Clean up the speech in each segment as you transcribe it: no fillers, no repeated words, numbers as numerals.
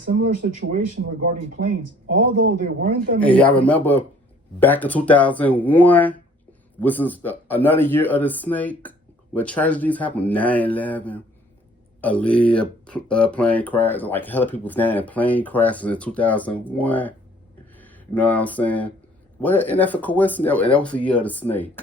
similar situation regarding planes, although they weren't that many. And y'all remember back in 2001, which is another year of the snake, where tragedies happened, 9/11, Aaliyah plane crash, like hella people dying in plane crashes in 2001. You know what I'm saying? Well, and that's a coincidence, and that was the year of the snake.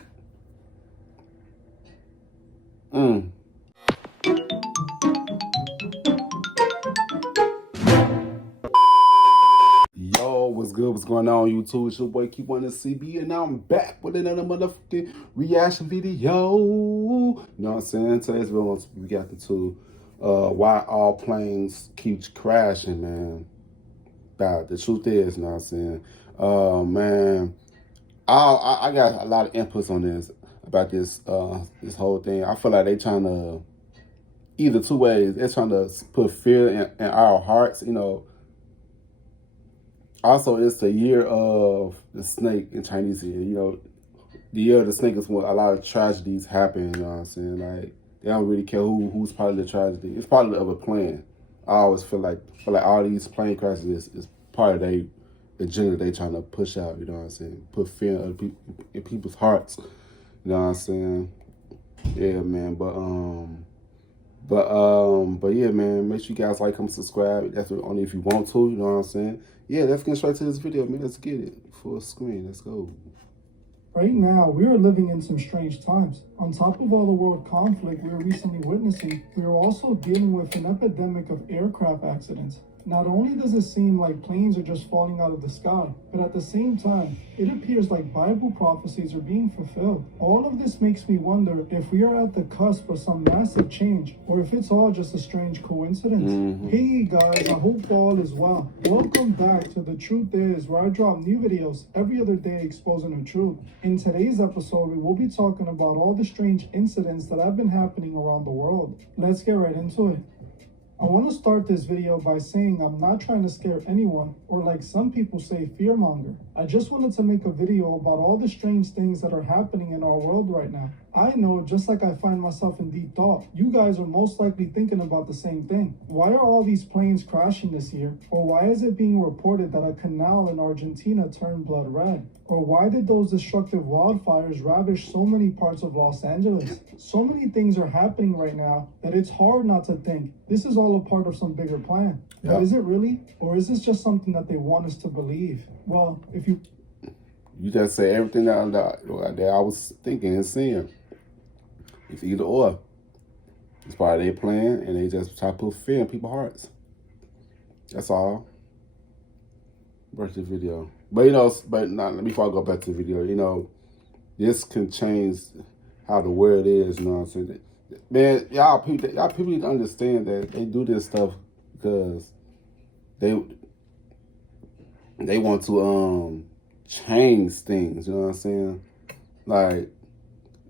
Yo, what's good? What's going on, YouTube? It's your boy Kewonis CB, and now I'm back with another motherfucking reaction video. You know what I'm saying? Today's video we got into why all planes keep crashing, man. But the truth is, you know what I'm saying? Man, I got a lot of inputs on this about this this whole thing. I feel like they trying to either two ways. They're trying to put fear in our hearts, you know. Also, it's the year of the snake in Chinese year. You know, the year of the snake is when a lot of tragedies happen. You know what I'm saying? Like, they don't really care who's part of the tragedy. It's part of a plan. I always feel like all these plane crashes is part of their agenda they trying to push out. You know what I'm saying? Put fear in people's hearts. You know what I'm saying? Yeah, man. But yeah, man, make sure you guys like, comment, subscribe. That's only if you want to, you know what I'm saying? Yeah, let's get straight to this video, man. Let's get it. Full screen, let's go. Right now, we are living in some strange times. On top of all the world conflict we are recently witnessing, we are also dealing with an epidemic of aircraft accidents. Not only does it seem like planes are just falling out of the sky, but at the same time, it appears like Bible prophecies are being fulfilled. All of this makes me wonder if we are at the cusp of some massive change, or if it's all just a strange coincidence. Hey guys, I hope all is well. Welcome back to The Truth Is, where I drop new videos every other day exposing the truth. In today's episode, we will be talking about all the strange incidents that have been happening around the world. Let's get right into it. I want to start this video by saying I'm not trying to scare anyone, or like some people say, fearmonger. I just wanted to make a video about all the strange things that are happening in our world right now. I know, just like I find myself in deep thought, you guys are most likely thinking about the same thing. Why are all these planes crashing this year? Or why is it being reported that a canal in Argentina turned blood red? Or why did those destructive wildfires ravage so many parts of Los Angeles? So many things are happening right now that it's hard not to think this is all a part of some bigger plan. Yep. But is it really? Or is this just something that they want us to believe? Well, if you just say everything that I was thinking and seeing. It's either or. It's part of their plan, and they just try to put fear in people's hearts. That's all. Watch the video. But, you know, before I go back to the video, you know, this can change how the world is, you know what I'm saying? Man, y'all people need to understand that they do this stuff because they want to change things, you know what I'm saying? Like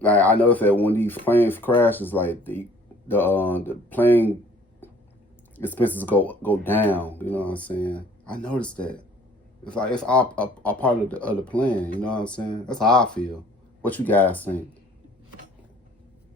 I noticed that when these planes crash, it's like the plane expenses go down. You know what I'm saying? I noticed that. It's like it's all a part of the plan. You know what I'm saying? That's how I feel. What you guys think?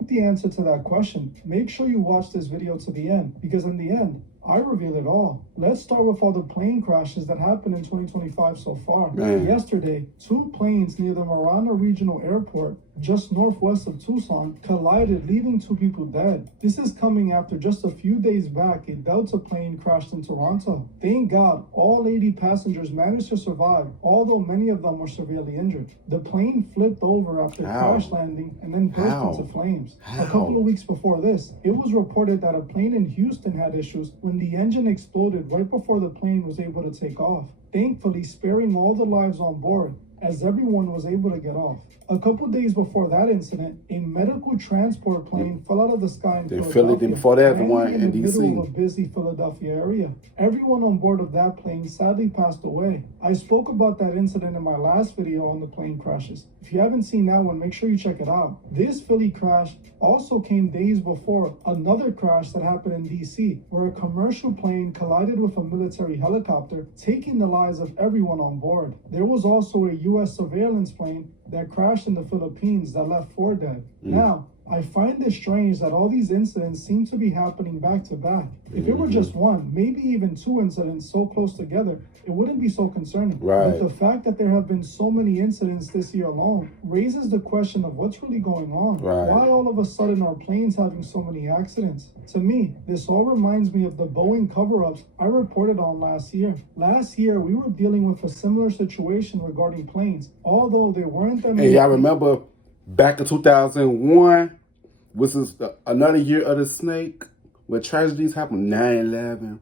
The answer to that question, make sure you watch this video to the end, because in the end, I reveal it all. Let's start with all the plane crashes that happened in 2025 so far. Man. Yesterday, 2 planes near the Marana Regional Airport, just northwest of Tucson, collided, leaving 2 people dead. This is coming after just a few days back, a Delta plane crashed in Toronto. Thank God, all 80 passengers managed to survive, although many of them were severely injured. The plane flipped over after crash landing and then burst into flames. A couple of weeks before this, it was reported that a plane in Houston had issues when the engine exploded right before the plane was able to take off, thankfully sparing all the lives on board, as everyone was able to get off. A couple days before that incident, a medical transport plane fell out of the sky in Philadelphia, before that, the one in the DC. middle of a busy Philadelphia area. Everyone on board of that plane sadly passed away. I spoke about that incident in my last video on the plane crashes. If you haven't seen that one, make sure you check it out. This Philly crash also came days before another crash that happened in DC, where a commercial plane collided with a military helicopter, taking the lives of everyone on board. There was also a U.S. surveillance plane that crashed in the Philippines that left 4 dead. Now, I find it strange that all these incidents seem to be happening back to back. If it were just one, maybe even two incidents so close together, it wouldn't be so concerning. Right. But the fact that there have been so many incidents this year alone raises the question of what's really going on. Right. Why all of a sudden are planes having so many accidents? To me, this all reminds me of the Boeing cover-ups I reported on last year. Last year, we were dealing with a similar situation regarding planes, although they weren't that many. And y'all remember back in 2001, which is another year of the snake, where tragedies happened, 9/11,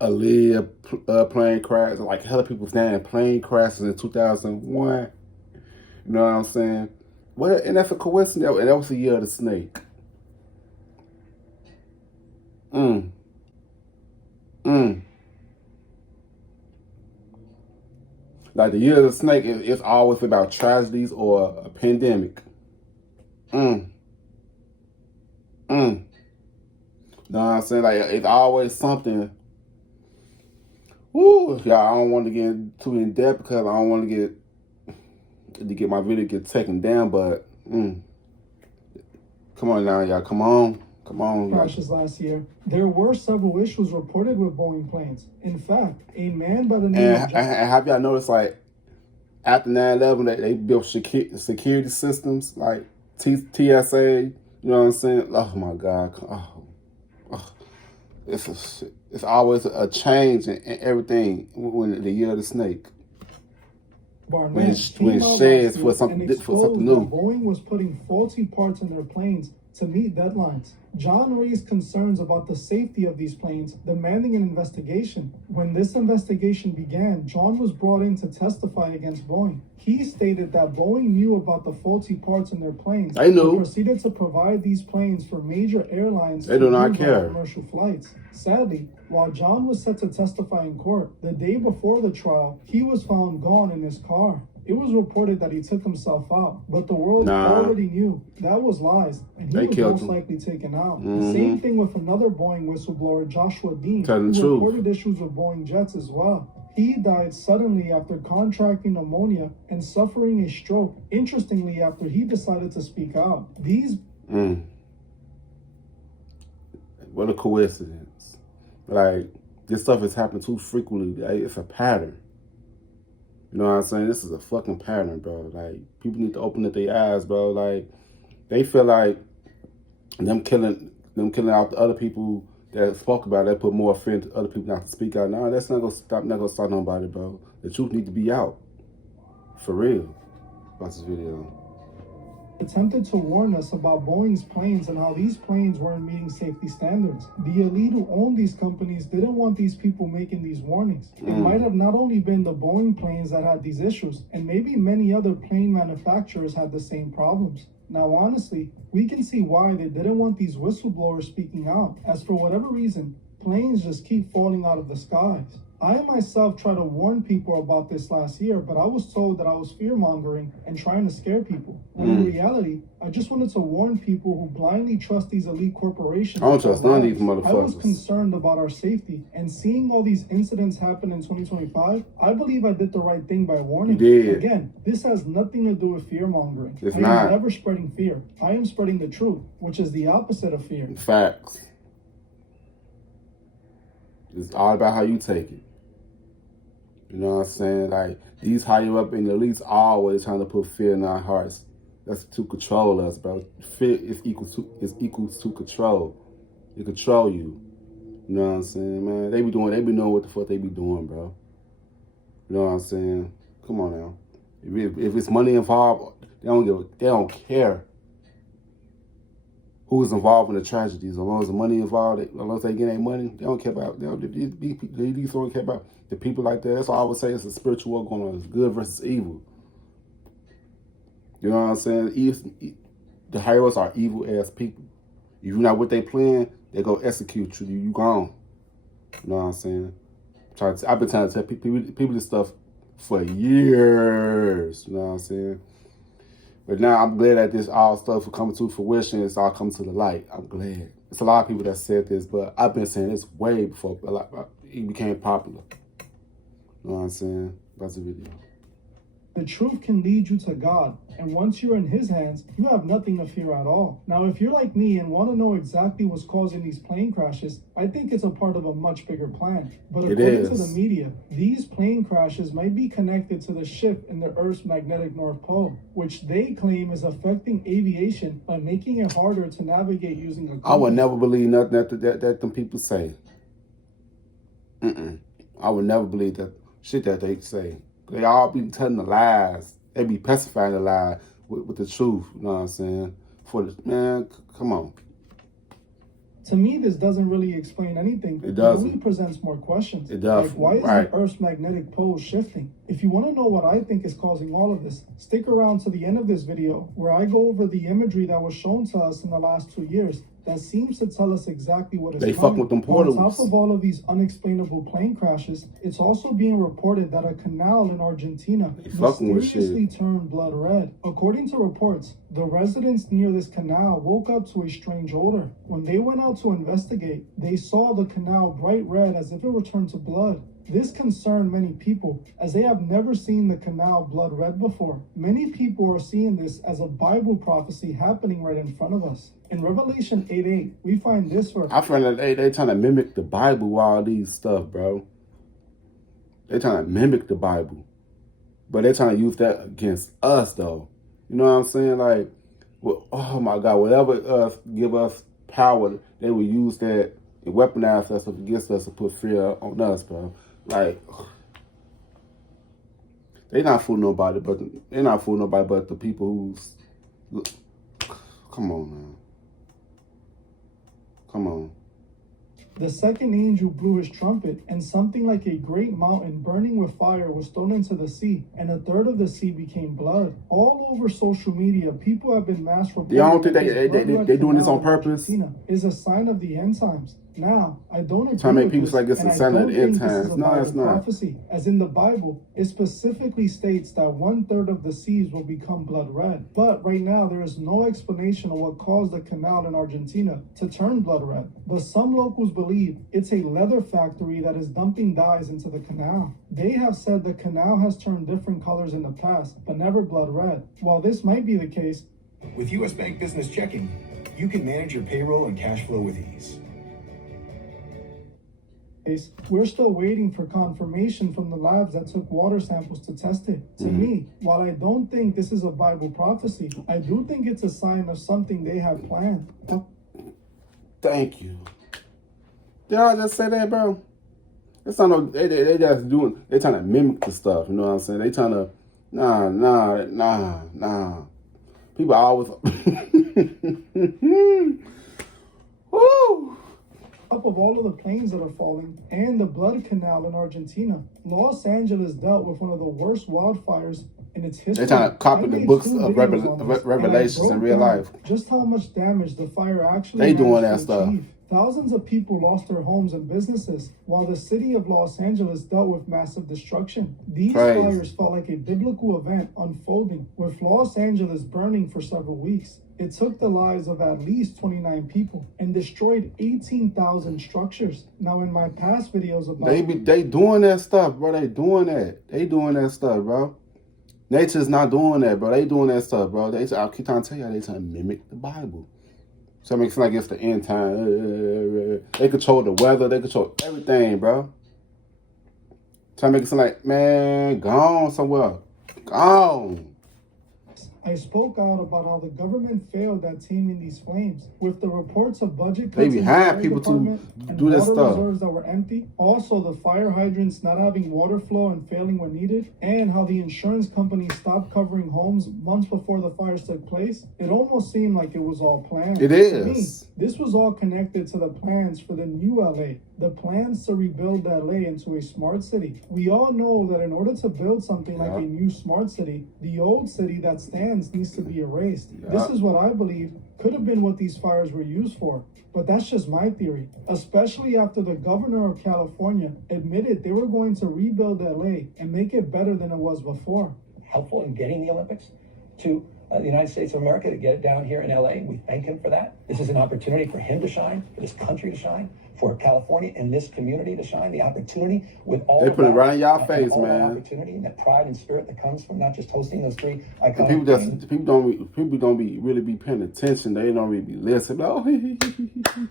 a plane crash, like hella people dying in plane crashes in 2001. You know what I'm saying? Well, and that's a coincidence, and that was the year of the snake. Like the year of the snake, it's always about tragedies or a pandemic. Know what I'm saying? Like it's always something. Woo, y'all, I don't want to get too in depth because I don't want to get my video get taken down. But come on now, y'all, come on. Crashes last year, there were several issues reported with Boeing planes. In fact, a man by the name of And have y'all noticed, like, after 9/11, they built security systems, like TSA, you know what I'm saying? Oh, my God. It's always a change in everything when the year of the snake. Barnett when it sheds for something new. Boeing was putting faulty parts in their planes to meet deadlines. John raised concerns about the safety of these planes, demanding an investigation. When this investigation began, John was brought in to testify against Boeing. He stated that Boeing knew about the faulty parts in their planes. They knew. And proceeded to provide these planes for major airlines. They do not care. Commercial flights. Sadly, while John was set to testify in court, the day before the trial, he was found gone in his car. It was reported that he took himself out, but the world already knew that was lies, and he was most likely taken out. The same thing with another Boeing whistleblower, Joshua Dean, who reported issues with Boeing jets as well. He died suddenly after contracting pneumonia and suffering a stroke, interestingly after he decided to speak out. What a coincidence. Like, this stuff is happening too frequently. It's a pattern. You know what I'm saying? This is a fucking pattern, bro. Like, people need to open up their eyes, bro. Like, they feel like them killing out the other people that spoke about it, put more fear into other people not to speak out. No, that's not gonna stop nobody, bro. The truth need to be out. For real. Watch this video. Attempted to warn us about Boeing's planes and how these planes weren't meeting safety standards. The elite who owned these companies didn't want these people making these warnings. It might have not only been the Boeing planes that had these issues, and maybe many other plane manufacturers had the same problems. Now, honestly, we can see why they didn't want these whistleblowers speaking out, as for whatever reason, planes just keep falling out of the skies. I myself tried to warn people about this last year, but I was told that I was fear-mongering and trying to scare people. When in reality, I just wanted to warn people who blindly trust these elite corporations. I don't trust none of these motherfuckers. I was concerned about our safety, and seeing all these incidents happen in 2025, I believe I did the right thing by warning. You did. Again, this has nothing to do with fear-mongering. It's I not. am never spreading fear. I am spreading the truth, which is the opposite of fear. Facts. It's all about how you take it. You know what I'm saying? Like, these higher up in the elites always trying to put fear in our hearts. That's to control us, bro. Fear is equals to control. It control you. You know what I'm saying, man? They be knowing what the fuck they be doing, bro. You know what I'm saying? Come on now. If it's money involved, they don't care who's involved in the tragedies. As long as the money involved, as long as they get their money, they don't care about. These don't care about the people like that. That's all I would say. It's a spiritual war going on. It's good versus evil. You know what I'm saying? The heroes are evil ass people. If you're not with their plan, they go execute you. You gone. You know what I'm saying? I've been trying to tell people this stuff for years. You know what I'm saying? But now I'm glad that this all stuff is coming to fruition. It's all coming to the light. I'm glad. It's a lot of people that said this, but I've been saying this way before it became popular. You know what I'm saying? That's the video. The truth can lead you to God, and once you're in His hands, you have nothing to fear at all. Now, if you're like me and want to know exactly what's causing these plane crashes, I think it's a part of a much bigger plan. But according to the media, these plane crashes might be connected to the shift in the Earth's magnetic North Pole, which they claim is affecting aviation by making it harder to navigate using a compass. I would never believe nothing that them people say. I would never believe that shit that they say. They all be telling the lies. They be pacifying the lie with the truth. You know what I'm saying? Man, come on. To me, this doesn't really explain anything. It doesn't. It only presents more questions. It does. Like, why is the Earth's magnetic pole shifting? If you want to know what I think is causing all of this, stick around to the end of this video where I go over the imagery that was shown to us in the last 2 years that seems to tell us exactly what is coming. They fuck with them portals. On top of all of these unexplainable plane crashes, it's also being reported that a canal in Argentina mysteriously turned blood red. According to reports, the residents near this canal woke up to a strange odor. When they went out to investigate, they saw the canal bright red as if it were turned to blood. This concerned many people, as they have never seen the canal blood red before. Many people are seeing this as a Bible prophecy happening right in front of us. In Revelation 8:8, we find this verse. I find that they trying to mimic the Bible with all these stuff, bro. They trying to mimic the Bible. But they trying to use that against us, though. You know what I'm saying? Like, well, oh my God, whatever give us power, they will use that and weaponize us against us to put fear on us, bro. Like, they're not fooling nobody, but the people who's. Come on, man. Come on. The second angel blew his trumpet, and something like a great mountain burning with fire was thrown into the sea, and a third of the sea became blood. All over social media, people have been mass reporting. You don't think they doing this on purpose? Is a sign of the end times. Now, I don't agree trying to make with people this, like it's a sign of the end times. No, it's not. Prophecy. As in the Bible, it specifically states that 1/3 of the seas will become blood red. But right now, there is no explanation of what caused the canal in Argentina to turn blood red. But some locals believe it's a leather factory that is dumping dyes into the canal. They have said the canal has turned different colors in the past, but never blood red. While this might be the case, with U.S. Bank Business Checking, you can manage your payroll and cash flow with ease. We're still waiting for confirmation from the labs that took water samples to test it. To me, while I don't think this is a Bible prophecy, I do think it's a sign of something they have planned. Thank you. Did I just say that, bro? It's not no, they just doing, they trying to mimic the stuff, you know what I'm saying? They trying to, nah. People always, woo! Up of all of the planes that are falling and the blood canal in Argentina, Los Angeles dealt with one of the worst wildfires in its history. They're trying to copy the books of Revelations in real life. Just how much damage the fire actually doing that stuff. Thousands of people lost their homes and businesses, while the city of Los Angeles dealt with massive destruction. These fires felt like a biblical event unfolding, with Los Angeles burning for several weeks. It took the lives of at least 29 people and destroyed 18,000 structures. Now, in my past videos about they doing that stuff, bro. They doing that stuff, bro. Nature's not doing that, bro. They doing that stuff, bro. I keep trying to tell you, they trying to mimic the Bible. So it makes it like it's the end time. They control the weather. They control everything, bro. Trying to make it seem like, man, gone somewhere. Gone. I spoke out about how the government failed at taming these flames, with the reports of budget cuts they be hiring in the people to do and this water stuff. reserves that were empty. Also, the fire hydrants not having water flow and failing when needed, and how the insurance companies stopped covering homes months before the fires took place. It almost seemed like it was all planned. It To me, is. this was all connected to the plans for the new LA, the plans to rebuild LA into a smart city. We all know that in order to build something like a new smart city, the old city that stands needs to be erased. This is what I believe could have been what these fires were used for. But that's just my theory, especially after the governor of California admitted they were going to rebuild LA and make it better than it was before. Helpful in getting the Olympics to the United States of America to get it down here in LA. We thank him for that. This is an opportunity for him to shine, for this country to shine, for California and this community to shine. The opportunity with all They put it that, right in y'all and face, all that man. opportunity and that pride and spirit that comes from not just hosting those three And iconic games. people don't really be paying attention. They don't really be listening. Like, oh,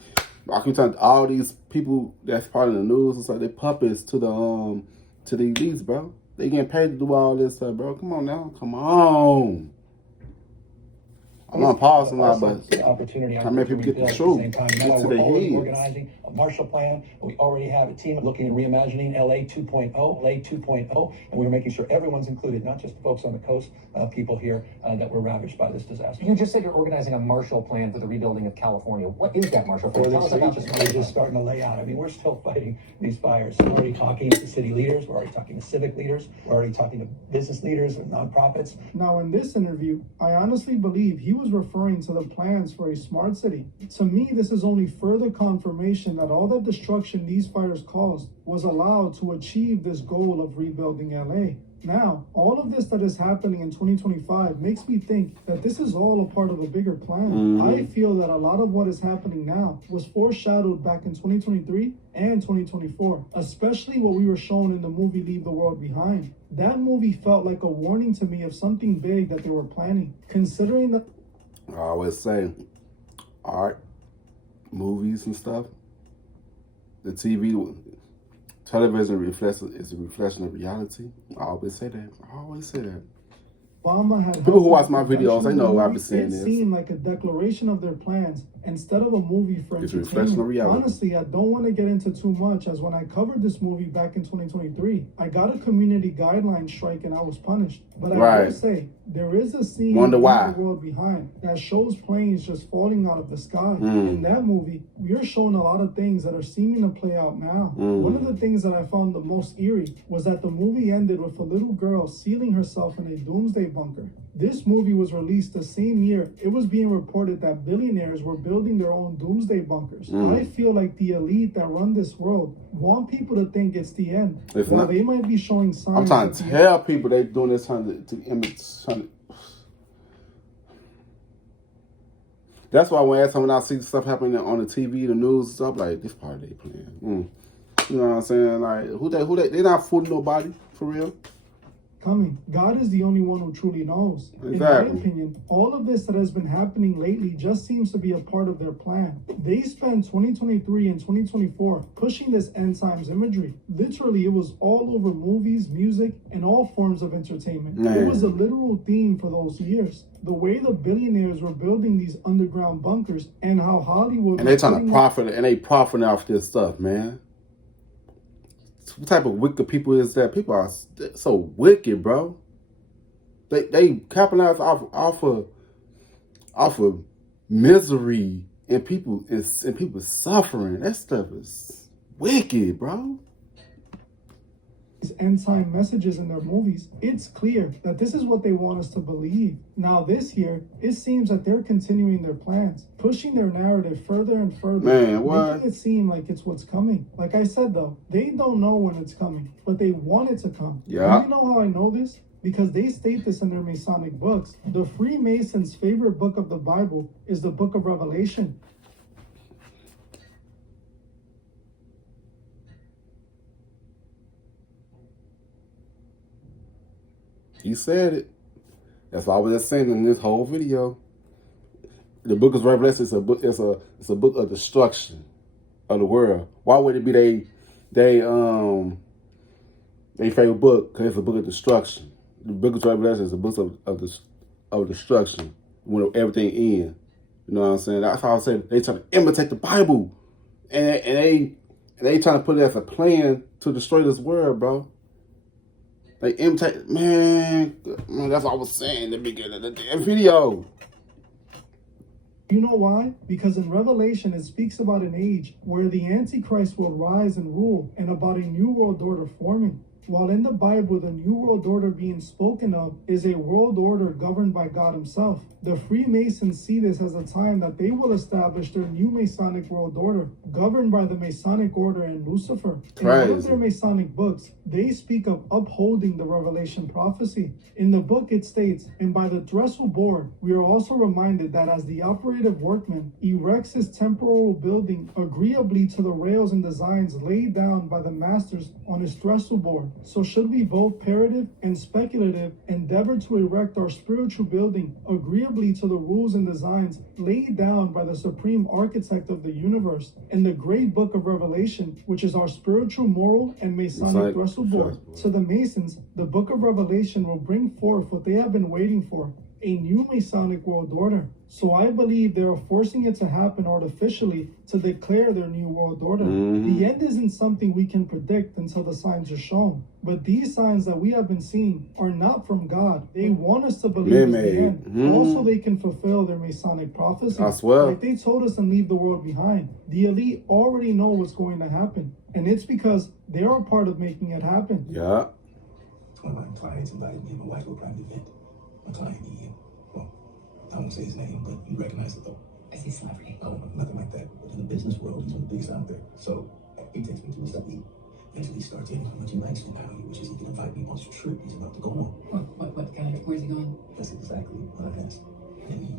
I keep telling all these people that's part of the news, it's like they puppets to the elites, bro. They getting paid to do all this stuff, bro. Come on now, come on. I'm gonna pause a lot, but the opportunity how many people get the at truth? the same time. Get Now to we're their already heads. organizing a Marshall Plan. We already have a team looking at reimagining LA 2.0, and we're making sure everyone's included, not just the folks on the coast, people here that were ravaged by this disaster. You just said you're organizing a Marshall Plan for the rebuilding of California. What is that Marshall Plan? For Tell this us about region, this. we're just starting to lay out. I mean, we're still fighting these fires. We're already talking to city leaders. We're already talking to civic leaders. We're already talking to business leaders and nonprofits. Now, in this interview, I honestly believe he was referring to the plans for a smart city. To me, this is only further confirmation that all the destruction these fires caused was allowed to achieve this goal of rebuilding LA. Now, all of this that is happening in 2025 makes me think that this is all a part of a bigger plan. I feel that a lot of what is happening now was foreshadowed back in 2023 and 2024, especially what we were shown in the movie Leave the World Behind. That movie felt like a warning to me of something big that they were planning, considering that I always say, art, movies and stuff, the television is a reflection of reality. I always say that. Obama had People who watch my videos, they know I've been saying it this. seemed like a declaration of their plans instead of a movie for It's a reflection of entertainment. reality. Honestly, I don't want to get into too much, as when I covered this movie back in 2023, I got a community guideline strike and I was punished. But I will Right. say, there is a scene Wonder in why. The World Behind that shows planes just falling out of the sky. Mm. In that movie, we're shown a lot of things that are seeming to play out now. One of the things that I found the most eerie was that the movie ended with a little girl sealing herself in a doomsday bunker. This movie was released the same year it was being reported that billionaires were building their own doomsday bunkers. I feel like the elite that run this world want people to think it's the end. If While not- they might be showing signs I'm trying that to the tell people they doing this trying to That's why when I see stuff happening on the TV, the news and stuff, like this part of their plan. You know what I'm saying? Like who they not fooling nobody for real. coming. God is the only one who truly knows. In my Exactly. opinion, all of this that has been happening lately just seems to be a part of their plan. They spent 2023 and 2024 pushing this end times imagery. Literally, it was all over movies, music, and all forms of entertainment. Man. It was a literal theme for those years. The way the billionaires were building these underground bunkers and how Hollywood And they was trying putting to profit, and they profiting off this stuff, man. What type of wicked people is that? People are so wicked, bro. They capitalize off of misery and people suffering. That stuff is wicked, bro. these end time messages in their movies, it's clear that this is what they want us to believe. Now, this year, it seems that they're continuing their plans, pushing their narrative further and further, Man, what? making it seem like it's what's coming. Like I said, though, they don't know when it's coming, but they want it to come. Yeah. And you know how I know this? Because they state this in their Masonic books. The Freemasons' favorite book of the Bible is the book of Revelation. He said it. That's what I was just saying in this whole video. The book of Revelation is a book. It's a book of destruction of the world. Why would it be they favorite book? Because it's a book of destruction. The book of Revelation is a book of destruction. When everything ends. You know what I'm saying? That's how I said they try to imitate the Bible, and they trying to put it as a plan to destroy this world, bro. They imitate, man. That's what I was saying in the beginning of the damn video. You know why? Because in Revelation it speaks about an age where the Antichrist will rise and rule, and about a new world order forming. While in the Bible, the New World Order being spoken of is a world order governed by God Himself. The Freemasons see this as a time that they will establish their new Masonic world order, governed by the Masonic order and Lucifer. In one of their Masonic books, they speak of upholding the Revelation prophecy. In the book it states, "And by the trestle board, we are also reminded that as the operative workman erects his temporal building agreeably to the rails and designs laid down by the masters on his trestle board, so should we both parative and speculative endeavor to erect our spiritual building agreeably to the rules and designs laid down by the supreme architect of the universe in the great book of Revelation, which is our spiritual, moral, and Masonic trestle board." To the Masons, the book of Revelation will bring forth what they have been waiting for, a new Masonic world order. So I believe they are forcing it to happen artificially to declare their new world order. The end isn't something we can predict until the signs are shown. But these signs that we have been seeing are not from God. They want us to believe it's the end. Also, they can fulfill their Masonic prophecy. Like they told us and leave the world behind. The elite already know what's going to happen. And it's because they are a part of making it happen. Yeah. One of my clients invited me to my wife to a private event. My client, I won't say his name, but you recognize it though. Is he a celebrity? No, nothing like that. But in the business world, he's one of the biggest out there. So he takes me to a study. Eventually he starts saying how much he likes me, how he wishes he could invite me on this trip he's about to go on. What kind of, where's he going? That's exactly what I asked. And he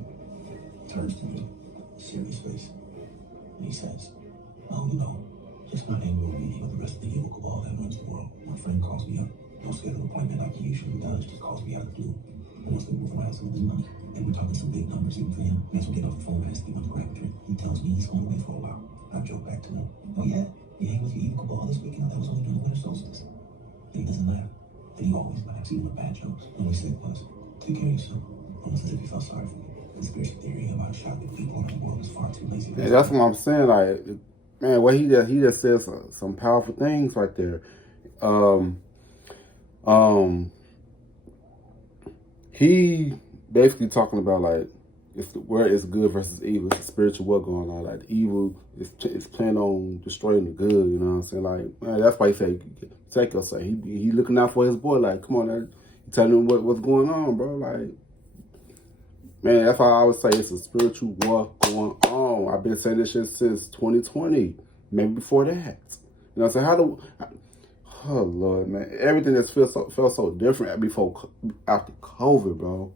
turns to me, serious face, and he says, "Oh, just my annual meeting with the rest of the evil cabal that runs the world. My friend calls me up. No scheduled appointment like he usually does, just calls me out of the blue. He wants to move around some of his money. And we're talking some big numbers even for him. And as we get off the phone, I ask him to grab a drink. He tells me he's going away for a while. I joke back to him, "Oh yeah, you hang with your evil cabal this weekend? That was only during the winter solstice." And he doesn't laugh. And he always laughs, even with bad jokes. And we said was, "Take care of yourself." Almost as if he felt sorry for me. Conspiracy theory about shot that people in the world is far too lazy. Yeah, that's what I'm saying. Like, man, what he just said some powerful things right there. He basically talking about like where is good versus evil. It's a spiritual war going on. Like the evil is planning on destroying the good. You know what I'm saying? Like, man, that's why he said take yourself. He looking out for his boy. Like, come on, man. He telling him what's going on, bro. Like, man, that's why I always say it's a spiritual war going on. I've been saying this shit since 2020, maybe before that. You know what I'm saying? Oh Lord, man, everything just felt so different after COVID, bro.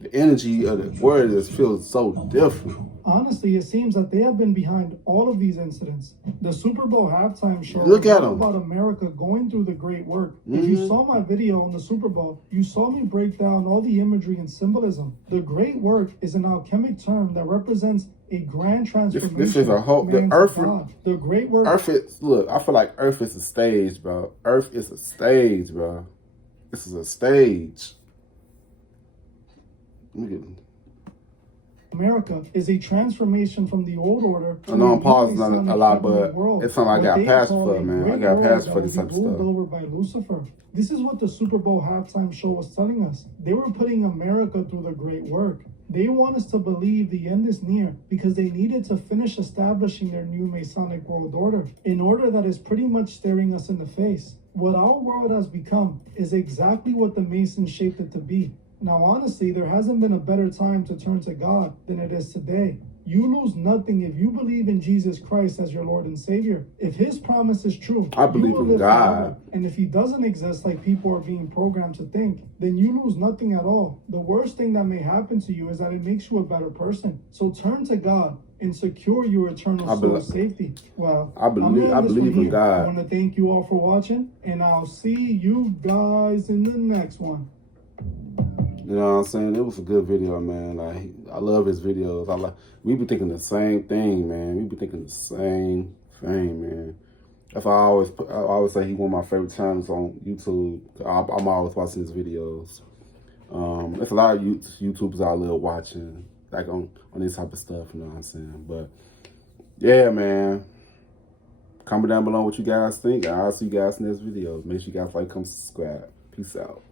The energy of the word just feels so different. Honestly, it seems that they have been behind all of these incidents. The Super Bowl halftime show Look at about America going through the great work. If you saw my video on the Super Bowl, you saw me break down all the imagery and symbolism. The great work is an alchemic term that represents a grand transformation. This is a whole, the earth, the great work. Earth is, look, I feel like Earth is a stage, bro. Earth is a stage, bro. This is a stage. America is a transformation from the old order. I know I'm pausing a lot, but it's something I got passion for, man. I got passion for this type of stuff. Over by Lucifer. This is what the Super Bowl halftime show was telling us. They were putting America through the great work. They want us to believe the end is near because they needed to finish establishing their new Masonic world order, an order that is pretty much staring us in the face. What our world has become is exactly what the Masons shaped it to be. Now, honestly, there hasn't been a better time to turn to God than it is today. You lose nothing if you believe in Jesus Christ as your Lord and Savior. If His promise is true, I believe in God. Forever. And if He doesn't exist like people are being programmed to think, then you lose nothing at all. The worst thing that may happen to you is that it makes you a better person. So turn to God and secure your eternal soul safety. Well, I believe in God. I want to thank you all for watching, and I'll see you guys in the next one. You know what I'm saying? It was a good video, man. Like, I love his videos. We be thinking the same thing, man. We be thinking the same thing, man. That's why I always say he's one of my favorite channels on YouTube. I'm always watching his videos. There's a lot of YouTubers I love watching, like on this type of stuff, you know what I'm saying? But yeah, man. Comment down below what you guys think. I'll see you guys in this video. Make sure you guys like, comment, subscribe. Peace out.